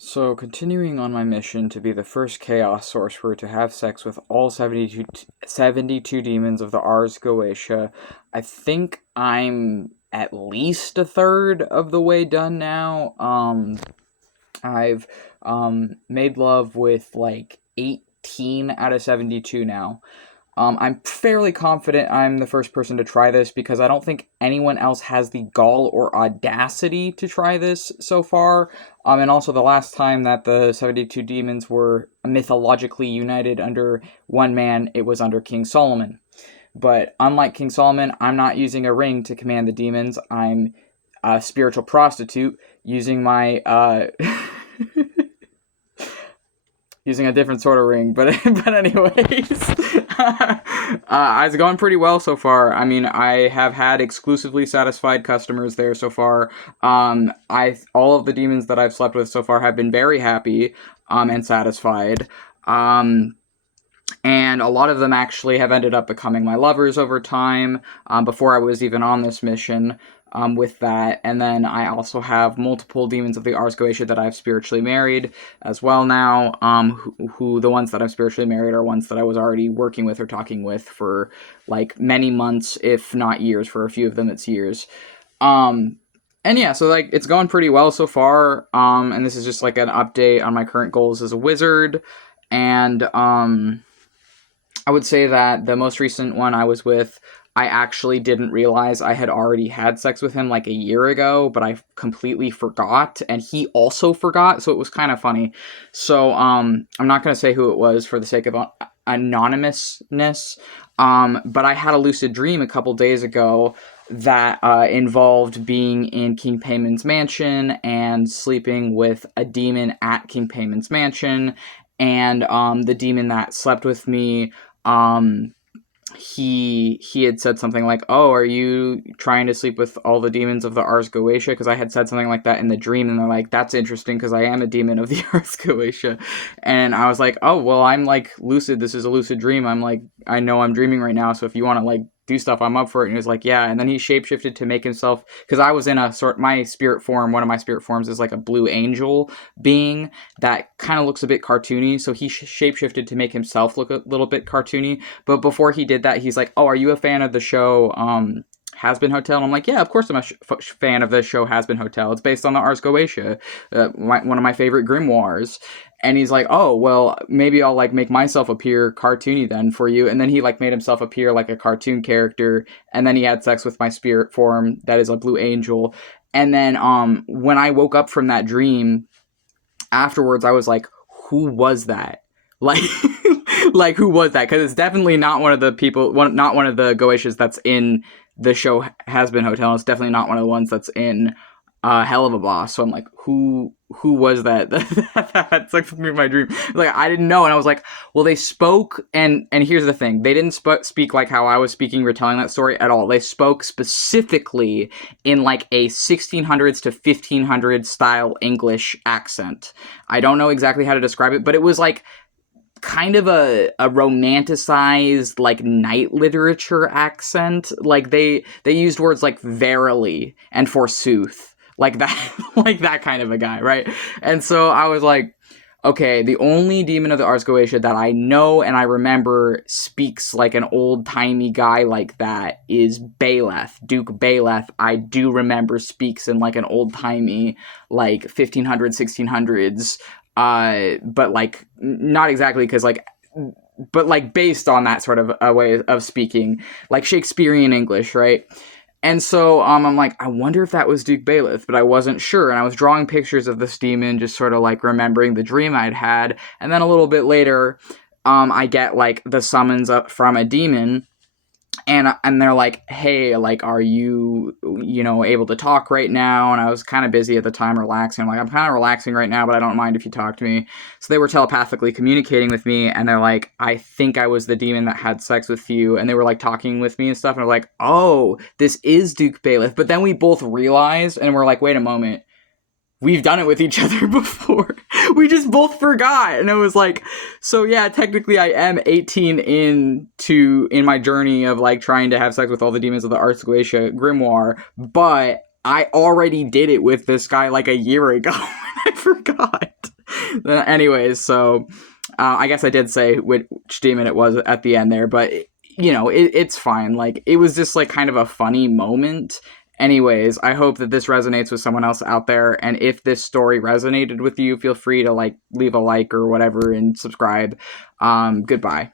So, continuing on my mission to be the first Chaos Sorcerer to have sex with all 72 demons of the Ars Goetia, I think I'm at least a third of the way done now. I've made love with like 18 out of 72 now. I'm fairly confident I'm the first person to try this because I don't think anyone else has the gall or audacity to try this so far. And also, the last time that the 72 demons were mythologically united under one man, it was under King Solomon. But unlike King Solomon, I'm not using a ring to command the demons. I'm a spiritual prostitute using my using a different sort of ring, but anyways, it's going pretty well so far. I mean, I have had exclusively satisfied customers there so far. All of the demons that I've slept with so far have been very happy, and satisfied. And a lot of them actually have ended up becoming my lovers over time, before I was even on this mission. With that, and then I also have multiple demons of the Ars Goetia that I've spiritually married as well now, who the ones that I'm spiritually married are ones that I was already working with or talking with for, like, many months, if not years. For a few of them, it's years. And yeah, so, like, it's going pretty well so far, and this is just, like, an update on my current goals as a wizard, and, I would say that the most recent one I was with, I actually didn't realize I had already had sex with him like a year ago, but I completely forgot, and he also forgot, so it was kind of funny. So, I'm not going to say who it was for the sake of anonymousness, but I had a lucid dream a couple days ago that involved being in King Payman's mansion and sleeping with a demon at King Payman's mansion, and the demon that slept with me, he had said something like, "Oh, are you trying to sleep with all the demons of the Ars Goetia?" Because I had said something like that in the dream, and they're like, "That's interesting because I am a demon of the Ars Goetia." And I was like, "Oh, well, I'm like lucid. This is a lucid dream. I'm like, I know I'm dreaming right now. So if you want to like do stuff, I'm up for it." And he was like, "Yeah." And then he shapeshifted to make himself, because I was in my spirit form. One of my spirit forms is like a blue angel being that kind of looks a bit cartoony. So he shapeshifted to make himself look a little bit cartoony. But before he did that, he's like, "Oh, are you a fan of the show Has Been Hotel?" And I'm like, "Yeah, of course I'm a fan of the show Has Been Hotel. It's based on the Ars Goetia, one of my favorite grimoires." And he's like, "Oh, well, maybe I'll like make myself appear cartoony then for you." And then he like made himself appear like a cartoon character, and then he had sex with my spirit form that is a blue angel. And then when I woke up from that dream afterwards, I was like, "Who was that?" Like, like who was that? Because it's definitely not one of the people, not one of the Goetias that's in the show Has Been Hotel. It's definitely not one of the ones that's in Hell of a Boss. So I'm like, who was that that had sex with me in my dream? Like, I didn't know, and I was like, well, they spoke, and here's the thing, they didn't speak like how I was speaking, retelling that story at all. They spoke specifically in like a 1600s to 1500s style English accent. I don't know exactly how to describe it, but it was like kind of a romanticized like night literature accent. Like they used words like verily and forsooth, like that, like that kind of a guy, right? And so I was like, okay, the only demon of the Ars Goetia that I know and I remember speaks like an old-timey guy like that is Baleth. Duke Baleth, I do remember, speaks in like an old-timey, like 1500s, 1600s, but like not exactly, because like, but like based on that sort of a way of speaking, like Shakespearean English, right? And so I'm like, I wonder if that was Duke Bailiff, but I wasn't sure. And I was drawing pictures of this demon, just sort of like remembering the dream I'd had. And then a little bit later, I get like the summons up from a demon, and they're like, "Hey, like, are you able to talk right now?" And I was kind of busy at the time, relaxing. I'm like, "I'm kind of relaxing right now, but I don't mind if you talk to me." So they were telepathically communicating with me, and they're like, "I think I was the demon that had sex with you," and they were like talking with me and stuff, and I'm like, "Oh, this is Duke Bailiff." But then we both realized, and we're like, "Wait a moment, we've done it with each other before." We just both forgot. And it was like, so yeah, technically I am 18 in my journey of like trying to have sex with all the demons of the Ars Goetia grimoire, but I already did it with this guy like a year ago. And I forgot. Anyways, so I guess I did say which demon it was at the end there, but it's fine. Like, it was just like kind of a funny moment. Anyways, I hope that this resonates with someone else out there. And if this story resonated with you, feel free to like leave a like or whatever and subscribe. Goodbye.